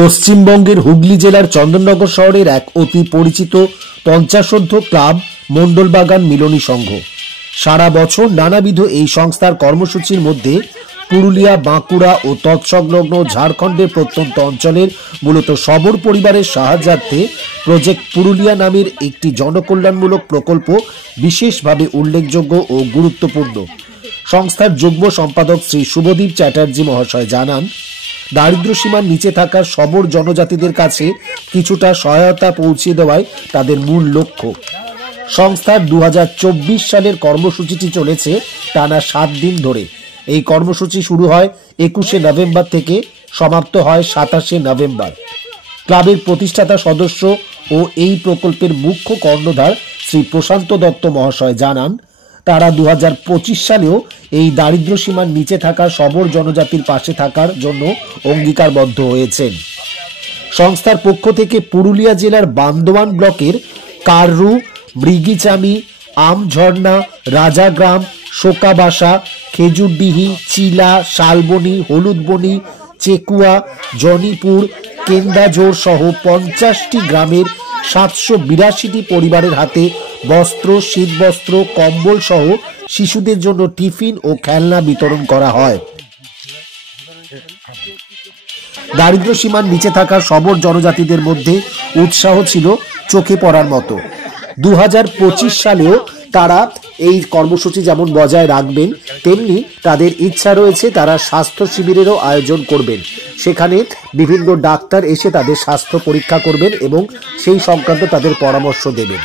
পশ্চিমবঙ্গের হুগলি জেলার চন্দননগর শহরের এক অতি পরিচিত 50 ক্লাব মণ্ডলবাগান মিলনী সংঘ। সারা বছর নানাবিধ এই সংস্থার কর্মসূচির মধ্যে পুরুলিয়া, বাঁকুড়া ও তৎসংলগ্ন ঝাড়খণ্ডের প্রত্যন্ত অঞ্চলের মূলত সবর পরিবারের সাহায্যার্থে প্রজেক্ট পুরুলিয়া নামের একটি জনকল্যাণমূলক প্রকল্প বিশেষভাবে উল্লেখযোগ্য ও গুরুত্বপূর্ণ। সংস্থার যুগ্ম সম্পাদক শ্রী শুভদীপ চ্যাটার্জি মহাশয় জানান, দারিদ্র্য সীমার নিচে থাকা সবর জনজাতিদের কাছে কিছুটা সহায়তা পৌঁছে দেওয়াই তাদের মূল লক্ষ্য। সংস্থার 2024 সালের কর্মসূচিটি চলেছে টানা 7 দিন ধরে। এই কর্মসূচি শুরু হয় 21শে নভেম্বর থেকে সমাপ্ত হয় 27শে নভেম্বর। ক্লাবের প্রতিষ্ঠাতা সদস্য ও এই প্রকল্পের মুখ্য কর্ণধার শ্রী প্রশান্ত দত্ত মহাশয় জানান, তারা 2025 সালেও এই দারিদ্র্য সীমার নিচে থাকা সবর জনজাতির পাশে থাকার জন্য অঙ্গীকারবদ্ধ হয়েছেন। সংস্থার পক্ষ থেকে পুরুলিয়া জেলার বান্দোয়ান ব্লকের কাররু, মৃগীচামি, আমঝর্ণা, রাজাগ্রাম, শোকাবাসা, খেজুরডিহি, চিলা, শালবনি, হলুদবনি, চেকুয়া, জনিপুর, কেন্দাজোর সহ 50টি গ্রামের 782টি পরিবারের হাতে বস্ত্র, শীতবস্ত্র, কম্বল সহ শিশুদের জন্য টিফিন ও খেলনা বিতরণ করা হয়। দারিদ্র্য সীমার নিচে থাকা সবর জনজাতিদের মধ্যে উৎসাহ ছিল চোখে পড়ার মতো। 2025 সালেও তারা এই কর্মসূচি যেমন বজায় রাখবেন, তেমনি তাদের ইচ্ছা রয়েছে তারা স্বাস্থ্য শিবিরেরও আয়োজন করবেন। সেখানে বিভিন্ন ডাক্তার এসে তাদের স্বাস্থ্য পরীক্ষা করবেন এবং সেই সংক্রান্ত তাদের পরামর্শ দেবেন।